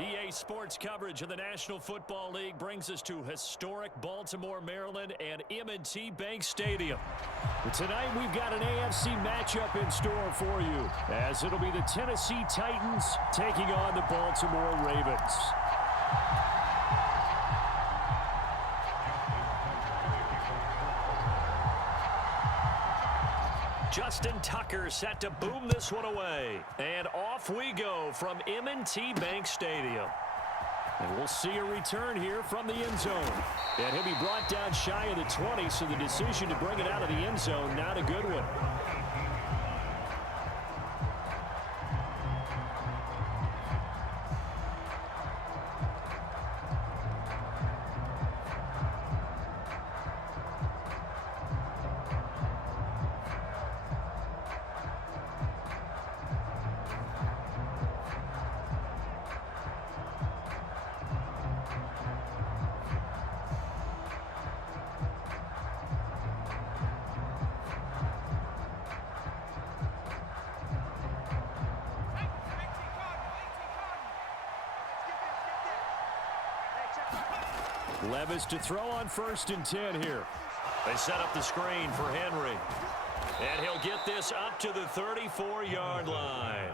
EA Sports coverage of the National Football League brings us to historic Baltimore, Maryland, and M&T Bank Stadium. Tonight, we've got an AFC matchup in store for you, as it'll be the Tennessee Titans taking on the Baltimore Ravens. Justin Tucker set to boom this one away. And off we go from M&T Bank Stadium. And we'll see a return here from the end zone. And he'll be brought down shy of the 20, so the decision to bring it out of the end zone, not a good one. Levis to throw on 1st and 10 here. They set up the screen for Henry. And he'll get this up to the 34-yard line.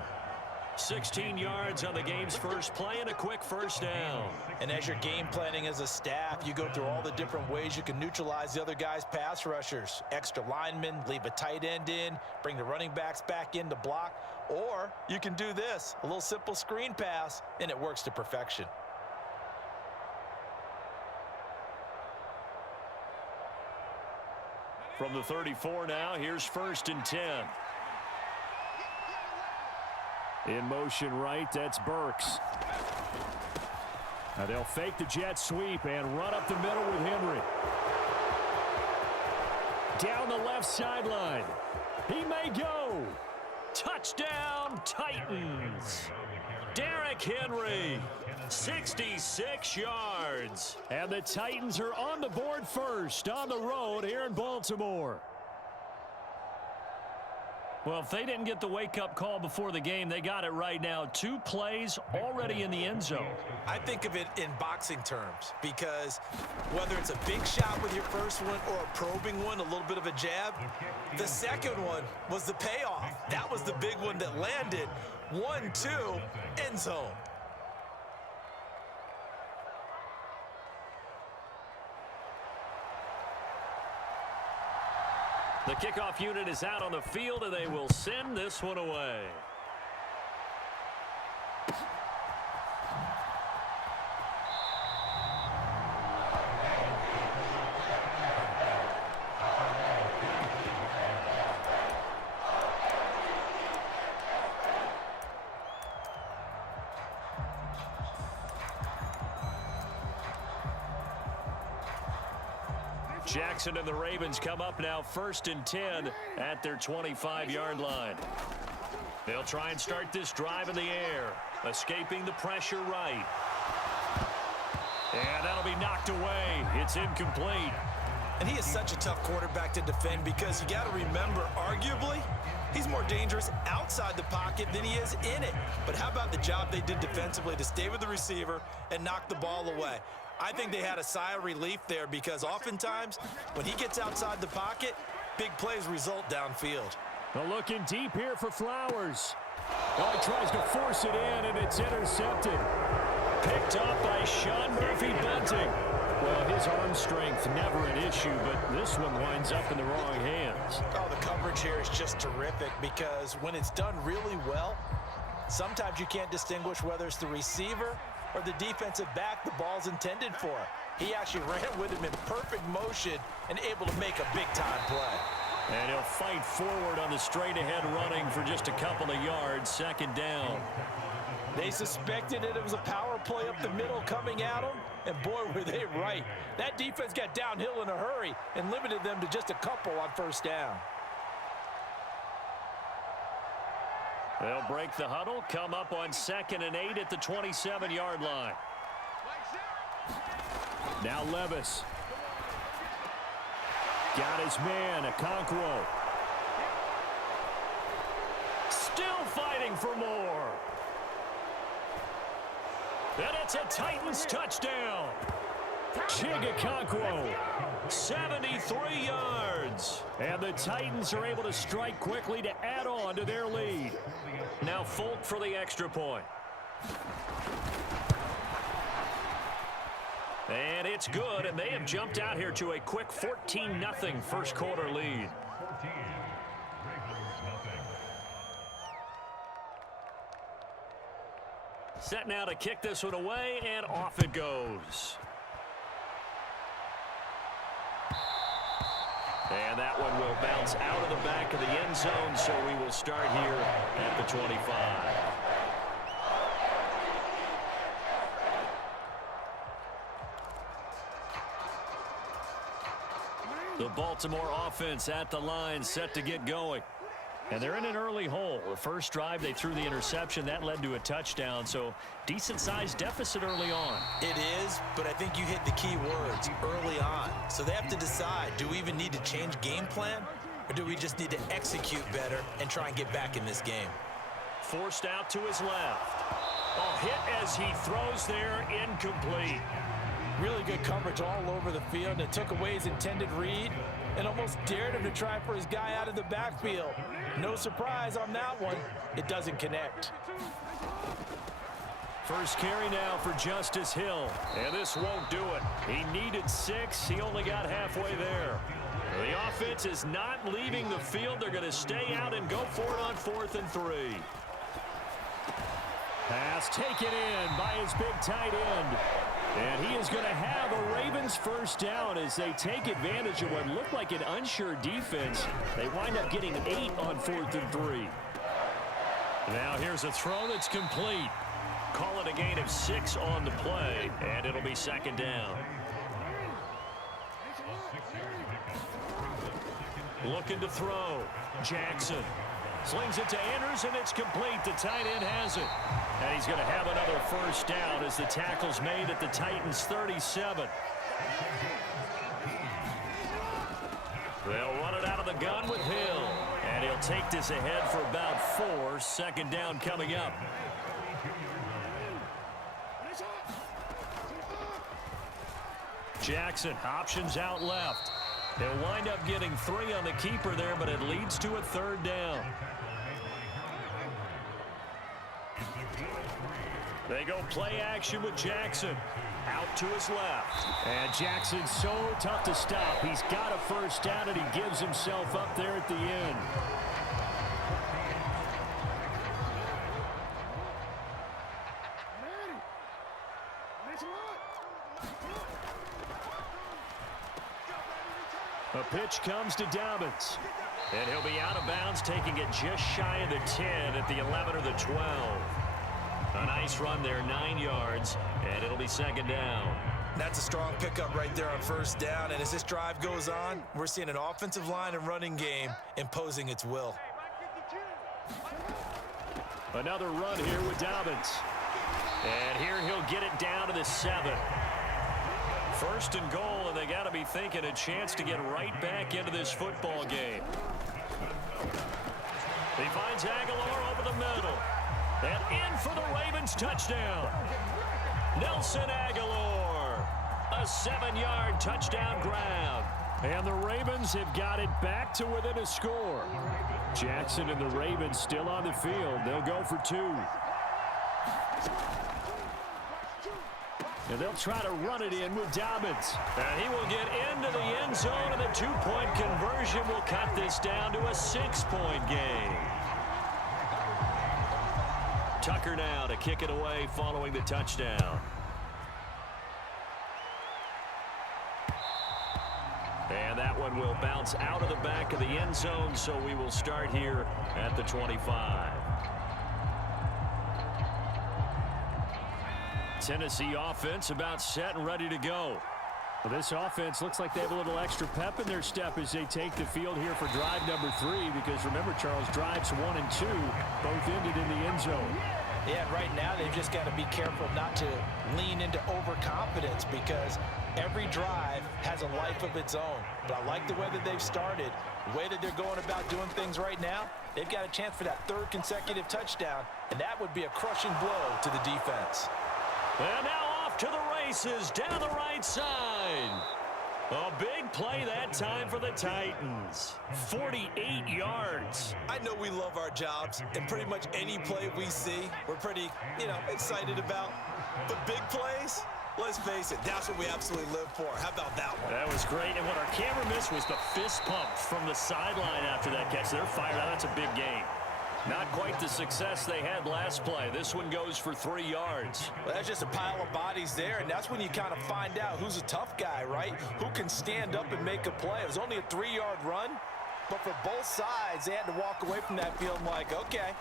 16 yards on the game's first play and a quick first down. And as you're game planning as a staff, you go through all the different ways you can neutralize the other guy's pass rushers. Extra linemen, leave a tight end in, bring the running backs back in to block. Or you can do this, a little simple screen pass, and it works to perfection. From the 34 now, here's 1st and 10. In motion right, that's Burks. Now they'll fake the jet sweep and run up the middle with Henry. Down the left sideline. He may go. Touchdown, Titans. Derrick Henry, 66 yards. And the Titans are on the board first on the road here in Baltimore. Well, if they didn't get the wake-up call before the game, they got it right now. 2 plays already in the end zone. I think of it in boxing terms because whether it's a big shot with your first one or a probing one, a little bit of a jab, the second one was the payoff. That was the big one that landed. 1-2, end zone. The kickoff unit is out on the field, and they will send this one away. Jackson and the Ravens come up now 1st and 10 at their 25-yard line. They'll try and start this drive in the air, escaping the pressure right. And that'll be knocked away. It's incomplete. And he is such a tough quarterback to defend because you got to remember, arguably, he's more dangerous outside the pocket than he is in it. But how about the job they did defensively to stay with the receiver and knock the ball away? I think they had a sigh of relief there because oftentimes when he gets outside the pocket, big plays result downfield. Well, looking deep here for Flowers. Oh, he tries to force it in, and it's intercepted. Picked up by Sean Murphy-Bunting. Well, his arm strength never an issue, but this one winds up in the wrong hands. Oh, the coverage here is just terrific because when it's done really well, sometimes you can't distinguish whether it's the receiver or the defensive back the ball's intended for. He actually ran with him in perfect motion and able to make a big-time play. And he'll fight forward on the straight-ahead running for just a couple of yards, 2nd down. They suspected it was a power play up the middle coming at them, and boy, were they right. That defense got downhill in a hurry and limited them to just a couple on 1st down. They'll break the huddle, come up on 2nd and 8 at the 27-yard line. Now Levis. Got his man, Okonkwo. Still fighting for more. And it's a Titans touchdown. Chigakonkwo, 73 yards. And the Titans are able to strike quickly to add on to their lead. Now Folk for the extra point. And it's good, and they have jumped out here to a quick 14-0 first quarter lead. Set now to kick this one away, and off it goes. And that one will bounce out of the back of the end zone, so we will start here at the 25. The Baltimore offense at the line, set to get going. And they're in an early hole. The first drive, they threw the interception. That led to a touchdown, so decent-sized deficit early on. It is, but I think you hit the key words, early on. So they have to decide, do we even need to change game plan, or do we just need to execute better and try and get back in this game? Forced out to his left. A hit as he throws there, incomplete. Really good coverage all over the field, and it took away his intended read and almost dared him to try for his guy out of the backfield. No surprise on that one. It doesn't connect. First carry now for Justice Hill, and this won't do it. He needed 6. He only got halfway there. The offense is not leaving the field. They're going to stay out and go for it on 4th and 3. Pass taken in by his big tight end. And he is going to have a Ravens first down as they take advantage of what looked like an unsure defense. They wind up getting 8 on 4th and 3. Now here's a throw that's complete. Call it a gain of 6 on the play, and it'll be second down. Looking to throw. Jackson slings it to Andrews, and it's complete. The tight end has it. And he's going to have another first down as the tackle's made at the Titans' 37. They'll run it out of the gun with Hill. And he'll take this ahead for about 4. Second down coming up. Jackson options out left. He'll wind up getting 3 on the keeper there, but it leads to a third down. They go play action with Jackson. Out to his left. And Jackson's so tough to stop. He's got a first down, and he gives himself up there at the end. A pitch comes to Dobbins. And he'll be out of bounds, taking it just shy of the 10 at the 11 or the 12. A nice run there, 9 yards, and it'll be second down. That's a strong pickup right there on first down, and as this drive goes on, we're seeing an offensive line and running game imposing its will. Another run here with Dobbins. And here he'll get it down to the 7. First and goal, and they got to be thinking a chance to get right back into this football game. He finds Aguilar over the middle. And in for the Ravens touchdown. Nelson Aguilar. A 7-yard touchdown grab. And the Ravens have got it back to within a score. Jackson and the Ravens still on the field. They'll go for 2. And they'll try to run it in with Dobbins. And he will get into the end zone, and the 2-point conversion will cut this down to a 6-point game. Tucker now to kick it away following the touchdown. And that one will bounce out of the back of the end zone, so we will start here at the 25. Tennessee offense about set and ready to go. Well, this offense looks like they have a little extra pep in their step as they take the field here for drive number 3, because remember, Charles, drives 1 and 2 both ended in the end zone. Yeah, and right now they've just got to be careful not to lean into overconfidence, because every drive has a life of its own. But I like the way that they've started, the way that they're going about doing things right now. They've got a chance for that 3rd consecutive touchdown, and that would be a crushing blow to the defense. And now off to the races down the right side. A big play that time for the Titans. 48 yards. I know we love our jobs, and pretty much any play we see, we're pretty, excited about. But big plays, let's face it, that's what we absolutely live for. How about that one? That was great, and what our camera missed was the fist pump from the sideline after that catch. They're fired out. That's a big game. Not quite the success they had last play. This one goes for 3 yards. Well, that's just a pile of bodies there, and that's when you kind of find out who's a tough guy, right? Who can stand up and make a play. It was only a 3-yard run, but for both sides, they had to walk away from that feeling like, okay,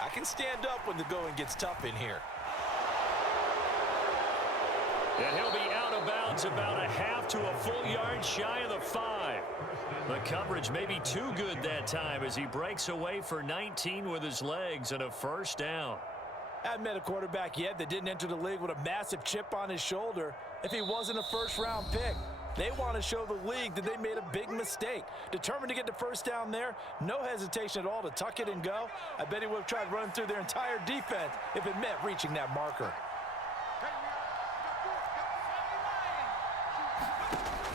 I can stand up when the going gets tough in here. And he'll be out of bounds about a half to a full yard shy of the 5. The coverage may be too good that time as he breaks away for 19 with his legs and a first down. I haven't met a quarterback yet that didn't enter the league with a massive chip on his shoulder if he wasn't a first-round pick. They want to show the league that they made a big mistake. Determined to get the first down there, no hesitation at all to tuck it and go. I bet he would have tried running through their entire defense if it meant reaching that marker.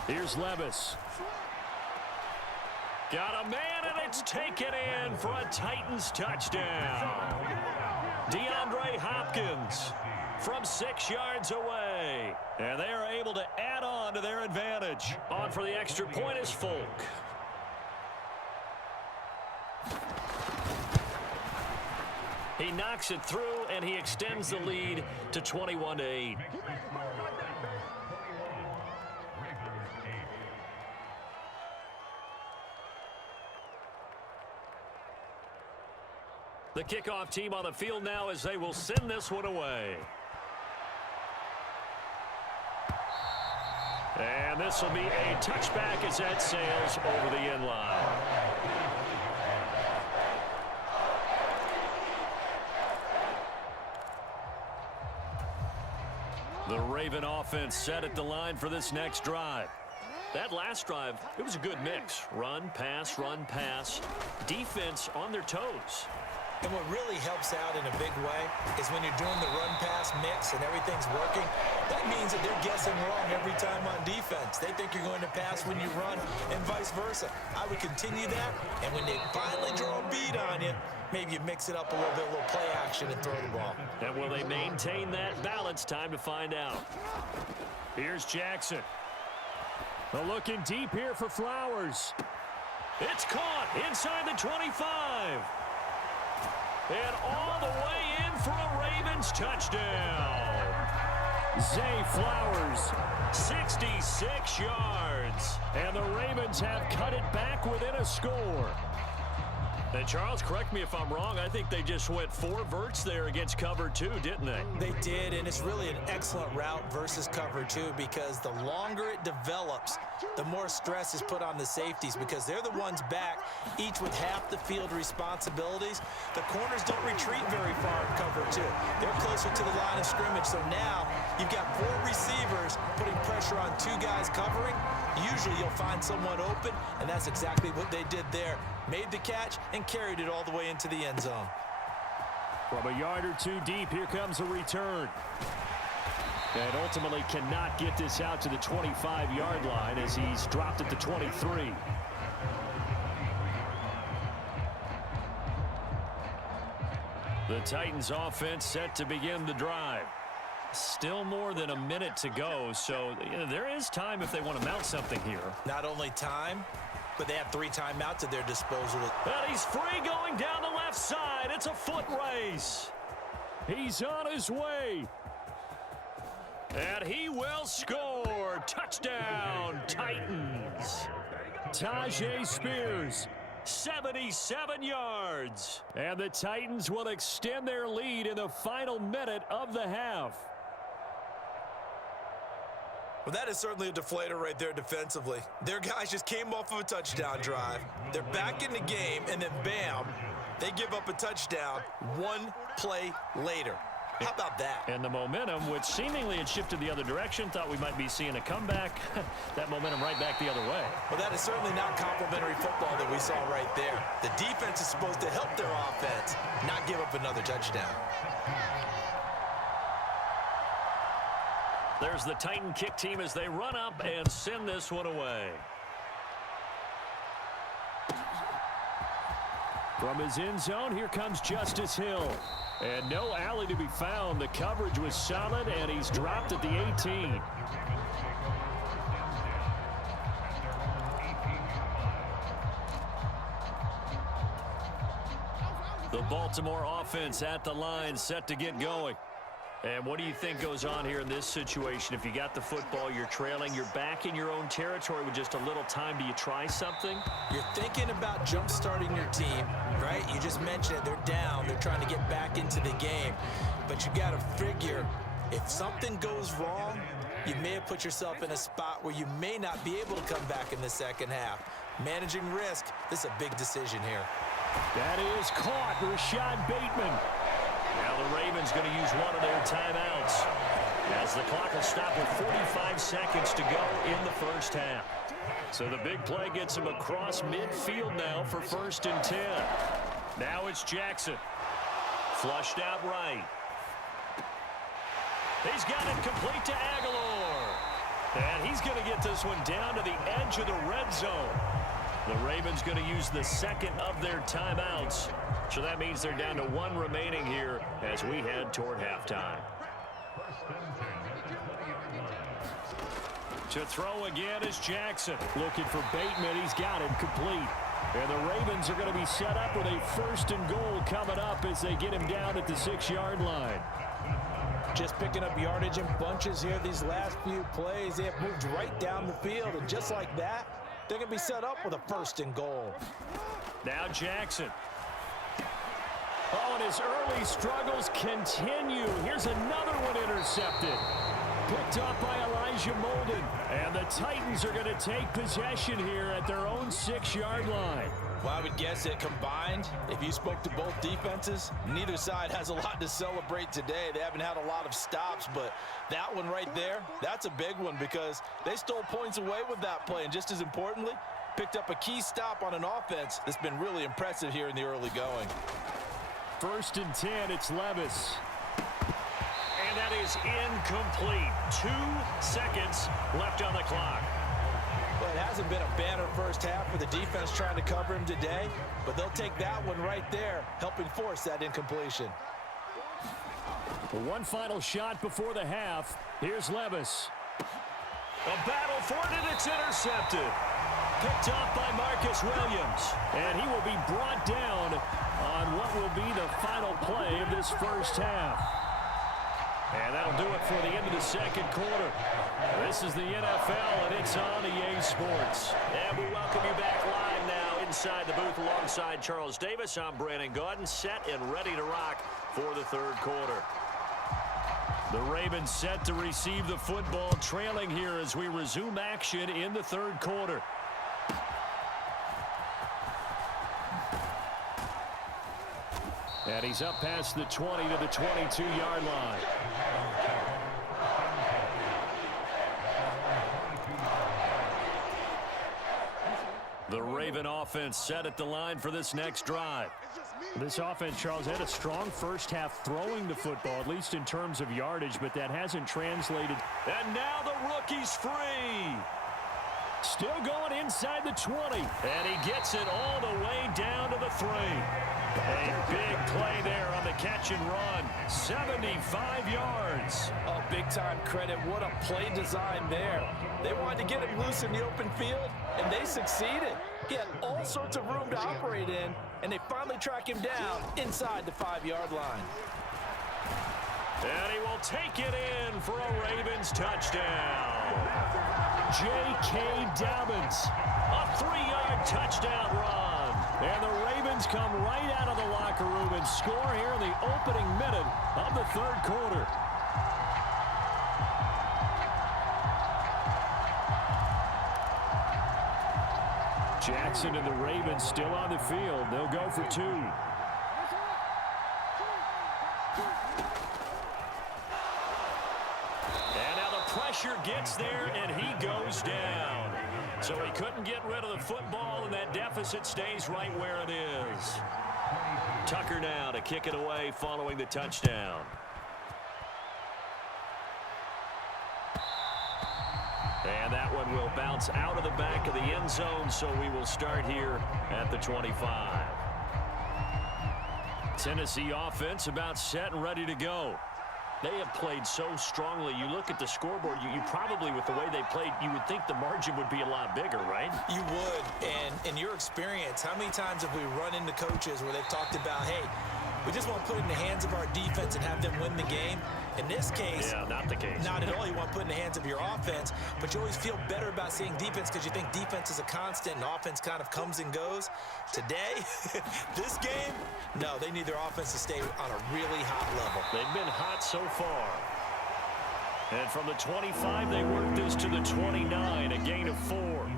Here's Levis. Got a man, and it's taken in for a Titans touchdown. DeAndre Hopkins from 6 yards away. And they are able to add on to their advantage. On for the extra point is Folk. He knocks it through, and he extends the lead to 21-8. The kickoff team on the field now as they will send this one away. And this will be a touchback as that sails over the end line. The Raven offense set at the line for this next drive. That last drive, it was a good mix. Run, pass, defense on their toes. And what really helps out in a big way is when you're doing the run-pass mix and everything's working, that means that they're guessing wrong every time on defense. They think you're going to pass when you run and vice versa. I would continue that, and when they finally draw a beat on you, maybe you mix it up a little bit, a little play action and throw the ball. And will they maintain that balance? Time to find out. Here's Jackson. Looking deep here for Flowers. It's caught inside the 25. And all the way in for a Ravens touchdown. Zay Flowers, 66 yards. And the Ravens have cut it back within a score. And Charles, correct me if I'm wrong, I think they just went 4 verts there against cover 2, didn't they? They did, and it's really an excellent route versus cover 2 because the longer it develops, the more stress is put on the safeties because they're the ones back, each with half the field responsibilities. The corners don't retreat very far in cover 2. They're closer to the line of scrimmage, so now you've got 4 receivers putting pressure on 2 guys covering. Usually you'll find someone open, and that's exactly what they did there. Made the catch and carried it all the way into the end zone. From a yard or 2 deep, here comes a return. And ultimately cannot get this out to the 25-yard line as he's dropped at the 23. The Titans offense set to begin the drive. Still more than a minute to go, so there is time if they want to mount something here. Not only time, but they have 3 timeouts at their disposal. And he's free going down the left side. It's a foot race. He's on his way. And he will score. Touchdown, Titans. Tajay Spears, 77 yards. And the Titans will extend their lead in the final minute of the half. Well, that is certainly a deflator right there defensively. Their guys just came off of a touchdown drive. They're back in the game, and then bam, they give up a touchdown 1 play later. How about that? And the momentum, which seemingly had shifted the other direction, thought we might be seeing a comeback. That momentum right back the other way. Well, that is certainly not complimentary football that we saw right there. The defense is supposed to help their offense, not give up another touchdown. There's the Titan kick team as they run up and send this one away. From his end zone, here comes Justice Hill. And no alley to be found. The coverage was solid, and he's dropped at the 18. The Baltimore offense at the line, set to get going. And what do you think goes on here in this situation? If you got the football, you're trailing, you're back in your own territory with just a little time. Do you try something? You're thinking about jump-starting your team, right? You just mentioned it. They're down. They're trying to get back into the game. But you got to figure, if something goes wrong, you may have put yourself in a spot where you may not be able to come back in the second half. Managing risk, this is a big decision here. That is caught. Rashad Bateman. Now the Ravens going to use one of their timeouts as the clock will stop with 45 seconds to go in the first half. So the big play gets him across midfield now for 1st and 10. Now it's Jackson. Flushed out right. He's got it complete to Aguilar. And he's going to get this one down to the edge of the red zone. The Ravens going to use the second of their timeouts. So that means they're down to one remaining here as we head toward halftime. To throw again is Jackson. Looking for Bateman. He's got him complete. And the Ravens are going to be set up with a 1st and goal coming up as they get him down at the 6-yard line. Just picking up yardage in bunches here these last few plays. They have moved right down the field, and just like that, they're going to be set up with a 1st and goal. Now Jackson. Oh, and his early struggles continue. Here's another one intercepted. Picked up by Elijah Molden. And the Titans are going to take possession here at their own 6-yard line. Well, I would guess it combined, if you spoke to both defenses, neither side has a lot to celebrate today. They haven't had a lot of stops, but that one right there, that's a big one because they stole points away with that play. And just as importantly, picked up a key stop on an offense that's been really impressive here in the early going. 1st and 10, it's Levis. And that is incomplete. 2 seconds left on the clock. Well, it hasn't been a banner first half for the defense trying to cover him today, but they'll take that one right there, helping force that incompletion. One final shot before the half. Here's Levis. A battle for it, and it's intercepted. Picked off by Marcus Williams. And he will be brought down on what will be the final play of this first half. And that'll do it for the end of the second quarter. This is the NFL, and it's on EA Sports. And we welcome you back live now inside the booth alongside Charles Davis. I'm Brandon Gaudin, set and ready to rock for the 3rd quarter. The Ravens set to receive the football, trailing here as we resume action in the 3rd quarter. And he's up past the 20 to the 22-yard line. The Raven offense set at the line for this next drive. This offense, Charles, had a strong first half throwing the football, at least in terms of yardage, but that hasn't translated. And now the rookie's free. Still going inside the 20. And he gets it all the way down to the 3. A big play there on the catch and run. 75 yards. Oh, big-time credit. What a play design there. They wanted to get him loose in the open field, and they succeeded. He had all sorts of room to operate in, and they finally track him down inside the 5-yard line. And he will take it in for a Ravens touchdown. J.K. Dobbins, a 3-yard touchdown run. And the Ravens come right out of the locker room and score here in the opening minute of the 3rd quarter. Jackson and the Ravens still on the field. They'll go for 2. And now the pressure gets there, and he goes down. So he couldn't get rid of the football, and that deficit stays right where it is. Tucker now to kick it away following the touchdown. will bounce out of the back of the end zone, so we will start here at the 25. Tennessee offense about set and ready to go. They have played so strongly. You look at the scoreboard, you probably, with the way they played, you would think the margin would be a lot bigger, right? You would. And in your experience, how many times have we run into coaches where they've talked about, hey, we just want to put it in the hands of our defense and have them win the game? In this case, yeah, not the case. Not at all. You want to put it in the hands of your offense, but you always feel better about seeing defense because you think defense is a constant and offense kind of comes and goes. Today, this game, no, they need their offense to stay on a really hot level. They've been hot so far. And from the 25, they work this to the 29, a gain of 4.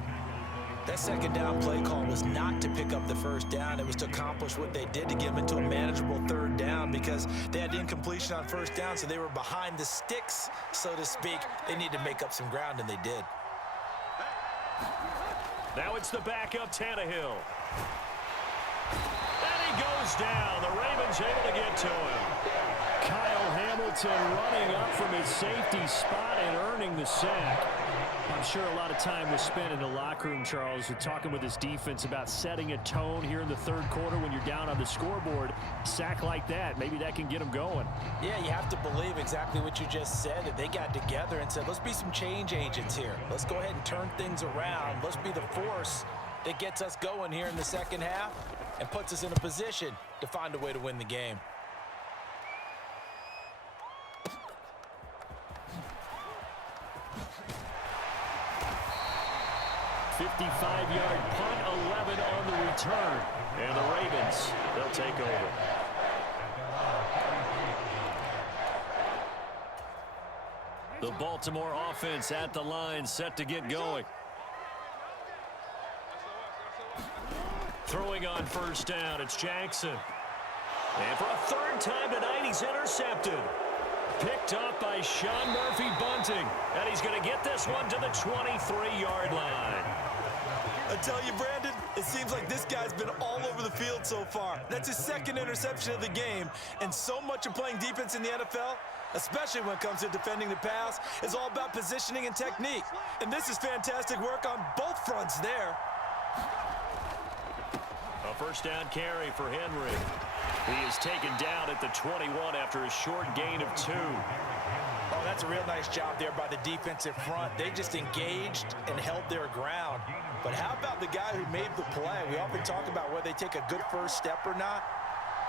That second down play call was not to pick up the first down. It was to accomplish what they did to get them into a manageable third down because they had incompletion on first down, so they were behind the sticks, so to speak. They needed to make up some ground, and they did. Now it's the backup, Tannehill. And he goes down. The Ravens able to get to him. Kyle Hamilton running up from his safety spot and earning the sack. I'm sure a lot of time was spent in the locker room, Charles, talking with his defense about setting a tone here in the third quarter when you're down on the scoreboard. Sack like that, maybe that can get them going. Yeah, you have to believe exactly what you just said, that they got together and said, let's be some change agents here. Let's go ahead and turn things around. Let's be the force that gets us going here in the second half and puts us in a position to find a way to win the game. 55-yard punt, 11 on the return. And the Ravens, they'll take over. The Baltimore offense at the line, set to get going. Throwing on first down, it's Jackson. And for a third time tonight, he's intercepted. Picked up by Sean Murphy-Bunting. And he's going to get this one to the 23-yard line. I tell you, Brandon, it seems like this guy's been all over the field so far. That's his second interception of the game. And so much of playing defense in the NFL, especially when it comes to defending the pass, is all about positioning and technique. And this is fantastic work on both fronts there. A first down carry for Henry. He is taken down at the 21 after a short gain of 2. Oh, that's a real nice job there by the defensive front. They just engaged and held their ground. But how about the guy who made the play? We often talk about whether they take a good first step or not.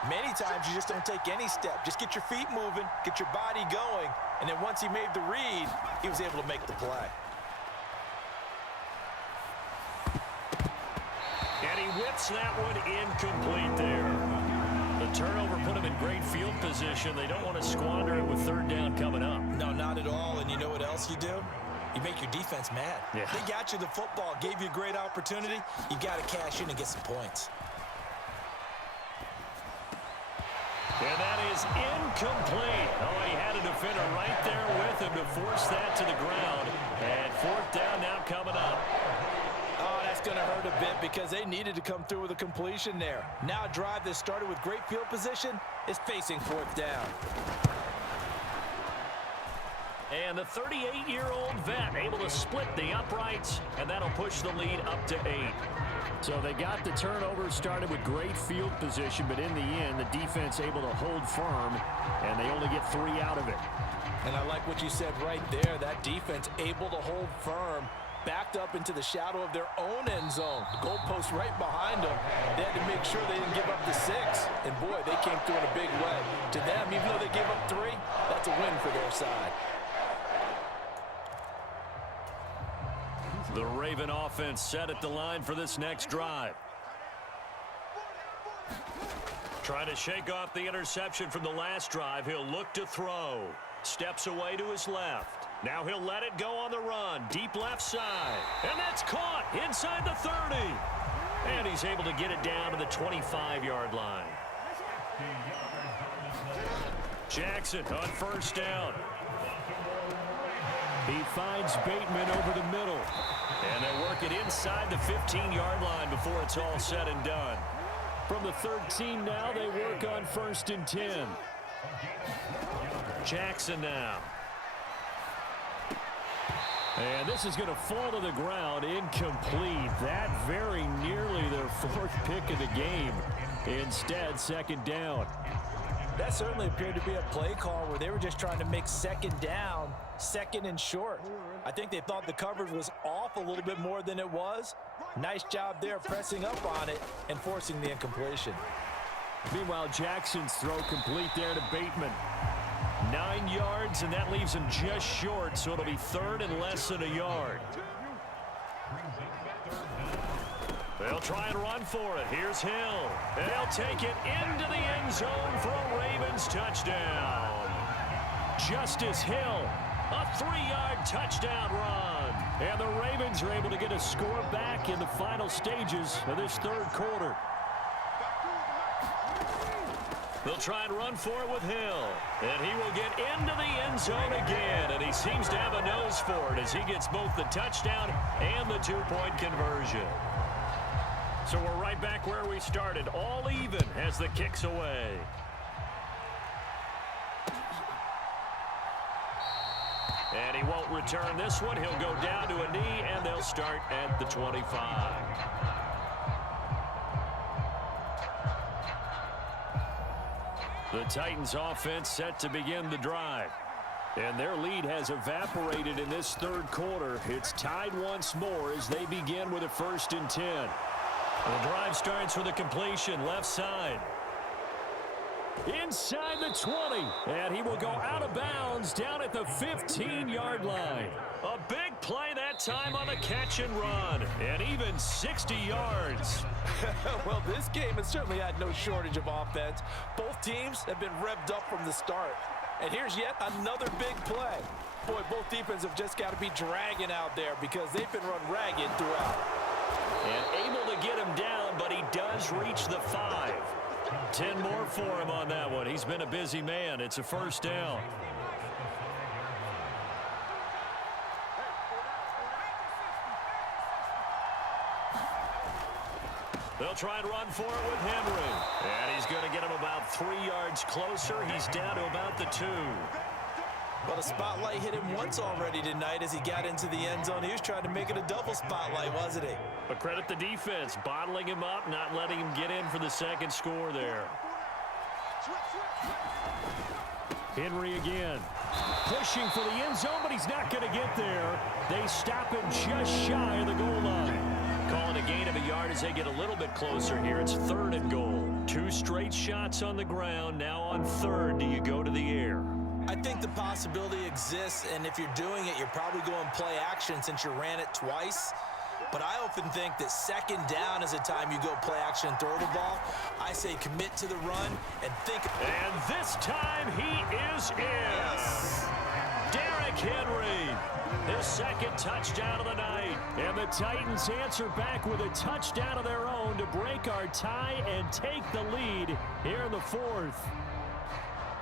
Many times you just don't take any step. Just get your feet moving, get your body going, and then once he made the read, he was able to make the play. And he whips that one incomplete there. The turnover put him in great field position. They don't want to squander it with third down coming up. No, not at all. And you know what else you do? You make your defense mad. Yeah. They got you the football, gave you a great opportunity. You got to cash in and get some points. And that is incomplete. Oh, he had a defender right there with him to force that to the ground. And fourth down now coming up. Oh, that's going to hurt a bit because they needed to come through with a completion there. Now a drive that started with great field position is facing fourth down. And the 38-year-old vet able to split the uprights, and that'll push the lead up to 8. So they got the turnover, started with great field position, but in the end, the defense able to hold firm, and they only get 3 out of it. And I like what you said right there, that defense able to hold firm, backed up into the shadow of their own end zone. The goalpost right behind them. They had to make sure they didn't give up the 6. And boy, they came through in a big way. To them, even though they gave up 3, that's a win for their side. The Raven offense set at the line for this next drive. Trying to shake off the interception from the last drive. He'll look to throw. Steps away to his left. Now he'll let it go on the run. Deep left side. And that's caught inside the 30. And he's able to get it down to the 25-yard line. Jackson on first down. He finds Bateman over the middle. And they work it inside the 15-yard line before it's all said and done. From the 13 now, they work on first and 10. And this is going to fall to the ground incomplete. That very nearly their fourth pick of the game. Instead, second down. That certainly appeared to be a play call where they were just trying to make second down, second and short. I think they thought the coverage was off a little bit more than it was. Nice job there pressing up on it and forcing the incompletion. Meanwhile, Jackson's throw complete there to Bateman. 9 yards, and that leaves him just short, so it'll be third and less than a yard. They'll try and run for it. Here's Hill. They'll take it into the end zone for a Ravens touchdown. Justice Hill, a 3-yard touchdown run. And the Ravens are able to get a score back in the final stages of this third quarter. They'll try and run for it with Hill. And he will get into the end zone again. And he seems to have a nose for it as he gets both the touchdown and the two-point conversion. So we're right back where we started, all even as the kick's away. And he won't return this one. He'll go down to a knee, and they'll start at the 25. The Titans offense set to begin the drive. And their lead has evaporated in this third quarter. It's tied once more as they begin with a 1st and 10. The drive starts with a completion left side. Inside the 20. And he will go out of bounds down at the 15-yard line. A big play that time on a catch and run. And even 60 yards. Well, this game has certainly had no shortage of offense. Both teams have been revved up from the start. And here's yet another big play. Boy, both defenses have just got to be dragging out there because they've been run ragged throughout. And able to get him down, but he does reach the 5. 10 more for him on that one. He's been a busy man. It's a 1st down. They'll try and run for it with Henry. And he's going to get him about 3 yards closer. He's down to about the 2. But a spotlight hit him once already tonight as he got into the end zone. He was trying to make it a double spotlight, wasn't he? But credit the defense, bottling him up, not letting him get in for the second score there. Henry again. Pushing for the end zone, but he's not going to get there. They stop him just shy of the goal line. Calling a gain of a yard as they get a little bit closer here. It's 3rd and goal. 2 straight shots on the ground. Now on 3rd, do you go to the air? I think the possibility exists, and if you're doing it, you're probably going play action since you ran it twice. But I often think that 2nd down is a time you go play action and throw the ball. I say commit to the run and think. And this time he is in. Yes. Derrick Henry, his 2nd touchdown of the night. And the Titans answer back with a touchdown of their own to break our tie and take the lead here in the 4th.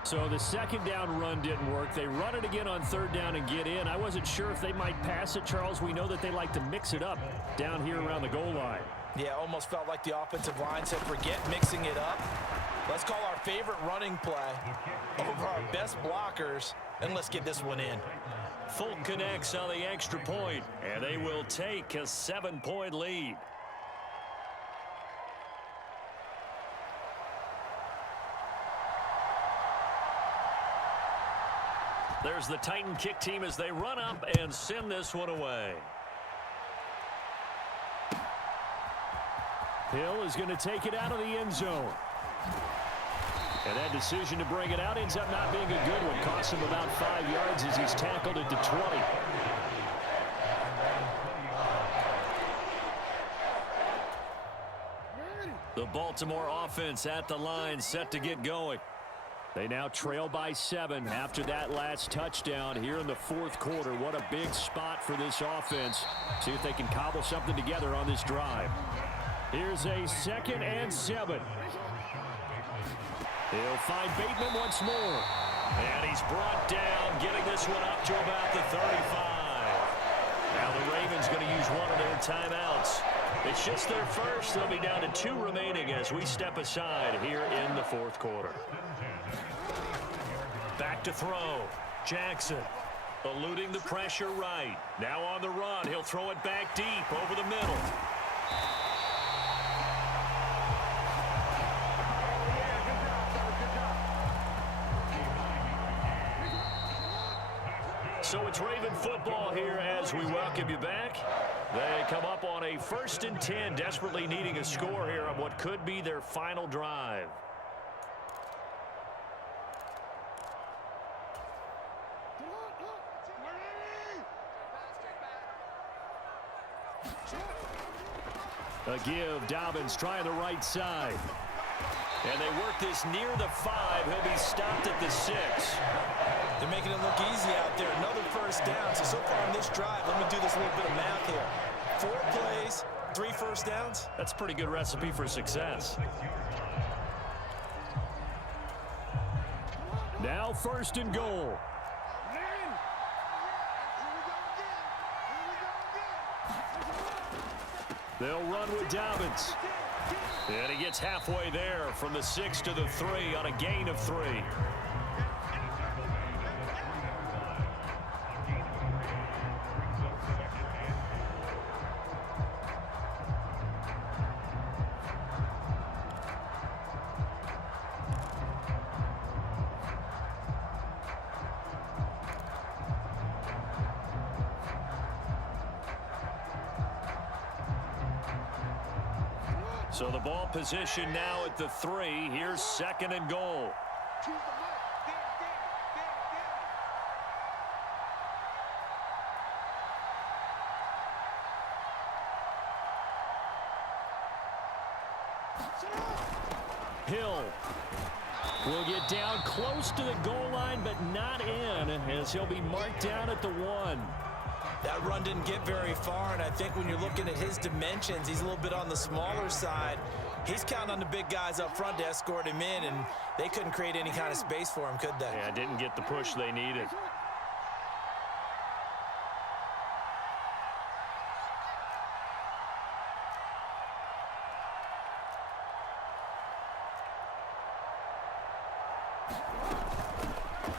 So the 2nd down run didn't work. They run it again on 3rd down and get in. I wasn't sure if they might pass it, Charles. We know that they like to mix it up down here around the goal line. Yeah, almost felt like the offensive line said, forget mixing it up. Let's call our favorite running play over our best blockers, and let's get this one in. Fulton connects on the extra point, and they will take a 7-point lead. There's the Titan kick team as they run up and send this one away. Hill is going to take it out of the end zone. And that decision to bring it out ends up not being a good one. Costs him about 5 yards as he's tackled at the 20. The Baltimore offense at the line set to get going. They now trail by 7 after that last touchdown here in the 4th quarter. What a big spot for this offense. See if they can cobble something together on this drive. Here's a 2nd and 7. He'll find Bateman once more. And he's brought down, getting this one up to about the 35. Now the Ravens going to use one of their timeouts. It's just their first. They'll be down to 2 remaining as we step aside here in the 4th quarter. Back to throw. Jackson. Eluding the pressure right. Now on the run. He'll throw it back deep over the middle. So it's Raven football here as we welcome you back. They come up on a 1st and 10, desperately needing a score here on what could be their final drive. A give. Dobbins trying the right side. And they work this near the 5. He'll be stopped at the 6. They're making it look easy out there. Another first down. So far on this drive, let me do this little bit of math here. 4 plays, 3 first downs. That's a pretty good recipe for success. Now 1st and goal. They'll run with Dobbins. And he gets halfway there from the 6 to the 3 on a gain of 3. So the ball position now at the 3. Here's 2nd and goal. Hill will get down close to the goal line, but not in, as he'll be marked down at the 1. That run didn't get very far, and I think when you're looking at his dimensions, he's a little bit on the smaller side. He's counting on the big guys up front to escort him in, and they couldn't create any kind of space for him, could they? Yeah, didn't get the push they needed.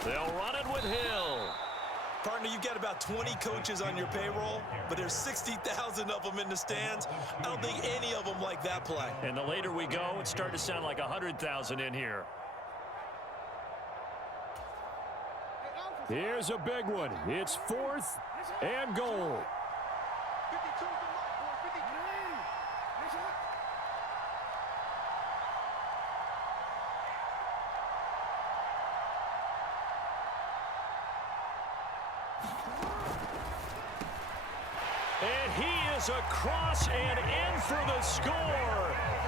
They'll run it with Hill. Partner, you've got about 20 coaches on your payroll, but there's 60,000 of them in the stands. I don't think any of them like that play. And the later we go, it's starting to sound like 100,000 in here. Here's a big one. It's 4th and goal. And he is across and in for the score.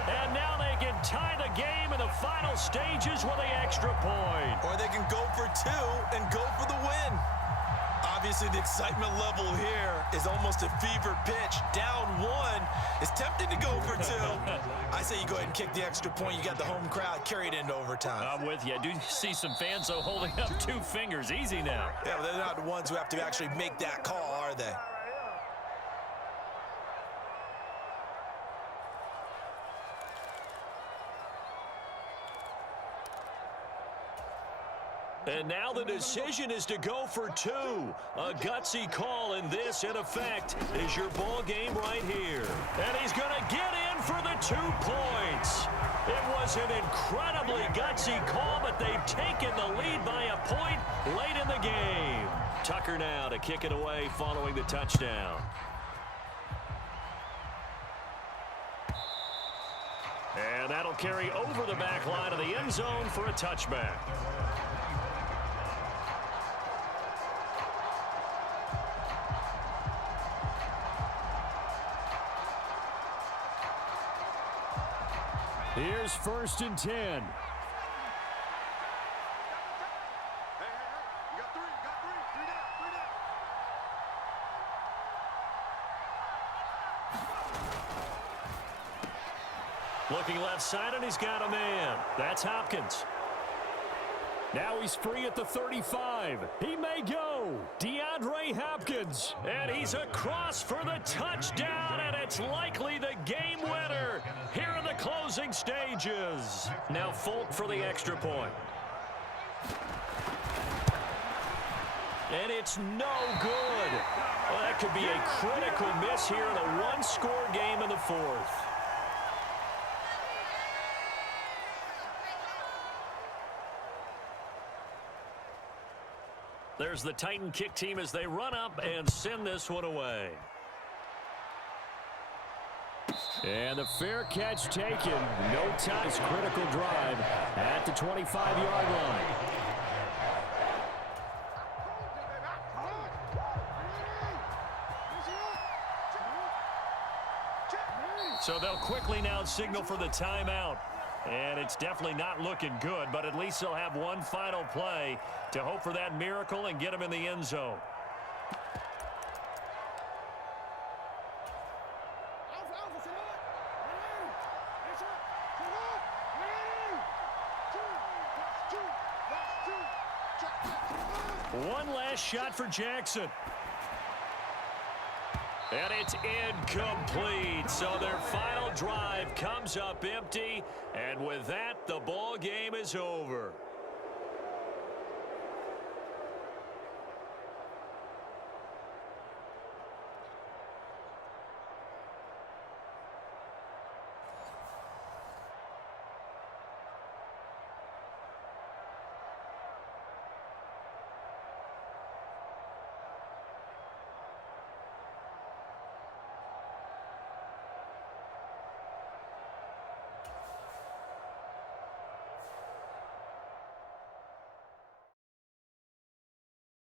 And now they can tie the game in the final stages with an extra point. Or they can go for 2 and go for the win. Obviously, the excitement level here is almost a fever pitch. Down 1 is tempted to go for 2. I say you go ahead and kick the extra point. You got the home crowd carried into overtime. I'm with you. I do see some fans, though, holding up 2 fingers. Easy now. Yeah, but they're not the ones who have to actually make that call, are they? And now the decision is to go for 2. A gutsy call, and this, in effect, is your ball game right here. And he's going to get in for the 2 points. It was an incredibly gutsy call, but they've taken the lead by a point late in the game. Tucker now to kick it away following the touchdown. And that'll carry over the back line of the end zone for a touchback. Here's 1st and 10. Hey, you got 3, three down. Looking left side, and he's got a man. That's Hopkins. Now he's free at the 35. He may go. DeAndre Hopkins. And he's across for the touchdown, and it's likely the game winner here in the closing stages. Now Folk for the extra point. And it's no good. Well, that could be a critical miss here in a one-score game in the fourth. There's the Titan kick team as they run up and send this one away. And the fair catch taken. No time. Critical drive at the 25-yard line. So they'll quickly now signal for the timeout. And it's definitely not looking good, but at least they'll have one final play to hope for that miracle and get them in the end zone. One last shot for Jackson. And it's incomplete. So their final drive comes up empty. And with that, the ball game is over.